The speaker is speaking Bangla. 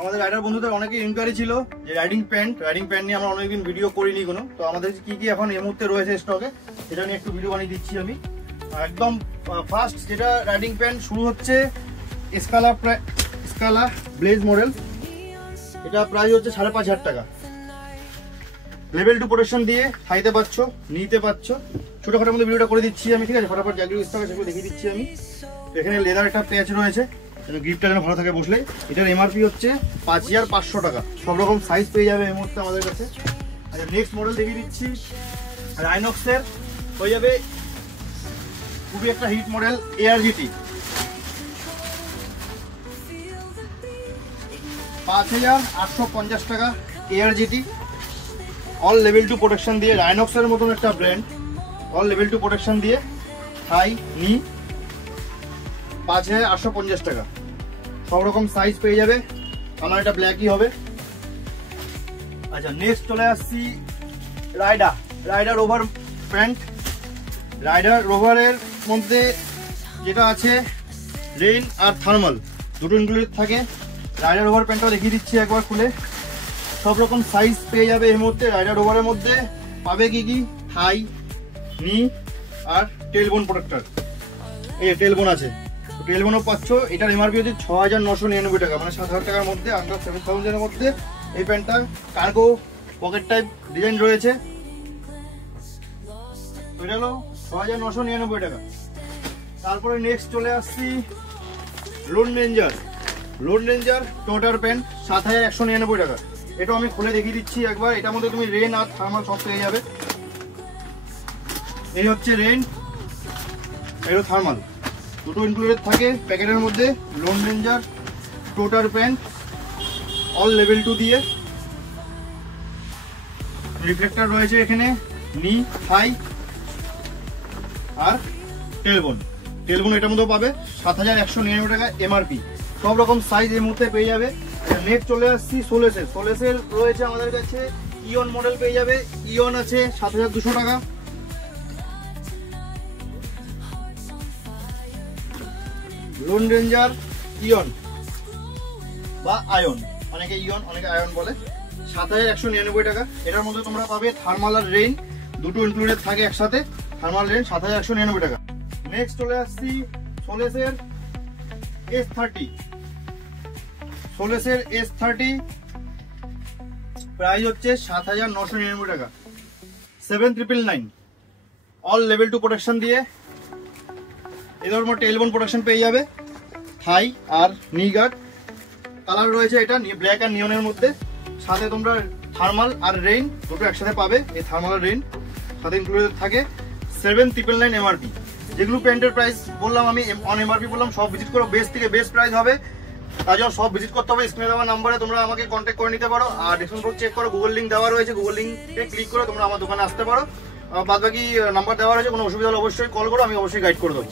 আমাদের রাইডার বন্ধুদের অনেকে ইনকোয়ারি ছিল যে রাইডিং প্যান্ট নিয়ে আমরা অনেকদিন ভিডিও করিনি কোনো। তো আমাদের কি কি এখন এই মুহূর্তে রয়েছে স্টকে সেটা নিয়ে একটু ভিডিও বানিয়ে দিচ্ছি আমি। একদম ফার্স্ট যেটা রাইডিং প্যান্ট শুরু হচ্ছে স্কালা ব্লেজ মডেল। এটা প্রাইস হচ্ছে 5,500 টাকা। লেভেল 2 প্রোটেকশন দিয়ে খাইতে পাচ্ছ, নিতে পাচ্ছ। ছোটখাটোর মধ্যে ভিডিওটা করে দিচ্ছি আমি, ঠিক আছে? ফটাফট যেগুলো স্টক আছে সেগুলো দেখিয়ে দিচ্ছি আমি। এখানে লেদার একটা প্যাচ রয়েছে, গ্রিপটা যেন ভালো থাকে বসলে। এটার এমআরপি হচ্ছে 5,500 টাকা। সব রকম সাইজ পেয়ে যাবে এই মুহূর্তে আমাদের কাছে। আচ্ছা, নেক্সট মডেল দেখিয়ে দিচ্ছি। রাইনক্সের হয়ে যাবে খুবই একটা হিট মডেল ARGT, 5,850 টাকা ARGT। অল লেভেল 2 প্রোটেকশন দিয়ে, রাইনক্সের মতন একটা ব্র্যান্ড, অল লেভেল 2 প্রোটেকশন দিয়ে থাই নি 5,850 টাকা। সব রকম সাইজ পেয়ে যাবে, আমার এটা ব্ল্যাকই হবে। আচ্ছা, নেক্সট চলে আসছি রাইডার রোভার প্যান্ট। রাইডার রোভারের মধ্যে যেটা আছে রেইন আর থার্মাল দুটো ইনক্লুডেড থাকে। রাইডার রোভার প্যান্টটা দেখিয়ে দিচ্ছি একবার খুলে। সব রকম সাইজ পেয়ে যাবে এর মধ্যে। রাইডার রোভারের মধ্যে পাবে কি কি, থাই নি আর টেলবোন প্রোটেক্টর। এই টেলবোন আছে, টেলবোনও পাচ্ছ। এটার এমআরপি হচ্ছে 6,999 টাকা, মানে 7,000 টাকার মধ্যে, আন্ডার 7,000 এর মধ্যে এই প্যান্টটা। কার্গো পকেট টাইপ ডিজাইন রয়েছে। এটা হলো 6,999 টাকা। তারপরে নেক্সট চলে আসছি লোন রেঞ্জার টোটার প্যান্ট, 7,199 টাকা। এটা আমি খুলে দেখিয়ে দিচ্ছি একবার। এটার মধ্যে তুমি রেন আর থার্মাল সব পেয়ে যাবে। এই হচ্ছে রেন, এই থার্মাল, দুটো ইনক্লুডেড থাকে প্যাকেটের মধ্যে। লোন রেঞ্জার টোটার প্যান্ট, অল লেভেল 2 দিয়ে। রিফ্লেক্টর রয়েছে এখানে, নি, থাই আর টেলবোন। এটার মধ্যে পাবে 7,199 টাকা এমআরপি। সব রকম সাইজ এই মুহূর্তে পেয়ে যাবে। নেক্সট চলে আসছি সোলেসের রয়েছে আমাদের কাছে। ইয়ন মডেল পেয়ে যাবে, ইয়ন আছে 7,200 টাকা। লোন রেঞ্জার ইয়ন বা আয়ন, অনেকে ইয়ন অনেকে আয়ন বলে, 7,199 টাকা। এটার মধ্যে তোমরা পাবে থার্মাল আর রেইন, দুটো ইনক্লুডেড থাকে একসাথে। থার্মাল রেইন 7,199 টাকা। নেক্সট চলে আসছি সোলেসের S30 প্রাইস হচ্ছে 7,999 টাকা। 7,999 অল লেভেল 2 প্রোটেকশন দিয়ে। এদের মধ্যে টেলবোন প্রোটেকশন পেয়ে যাবে, থাই আর নি গার্ড। কালার রয়েছে এটা ব্ল্যাক আর নিয়নের মধ্যে। সাথে তোমরা থার্মাল আর রেইন দুটো একসাথে পাবে। এই থার্মাল আর রেইন সাথে ইনক্লুডেড থাকে। 7,999 এমআরপি। যেগুলো প্যান্টের প্রাইস বললাম আমি, অন এমআরপি বললাম, সব ভিজিট করো। বেস্ট থেকে বেস্ট প্রাইস হবে, তার জন্য সব ভিজিট করতে হবে। স্ক্রিনে দেওয়া নাম্বারে তোমরা আমাকে কন্ট্যাক্ট করে নিতে পারো। আর ডিসকাউন্ট কোড চেক করো, গুগল লিঙ্ক দেওয়া রয়েছে, গুগল লিঙ্কে ক্লিক করে তোমরা আমার দোকানে আসতে পারো। বাদ বাকি নাম্বার দেওয়া রয়েছে, কোনো অসুবিধা হলে অবশ্যই কল করো, আমি অবশ্যই গাইড করে দেবো।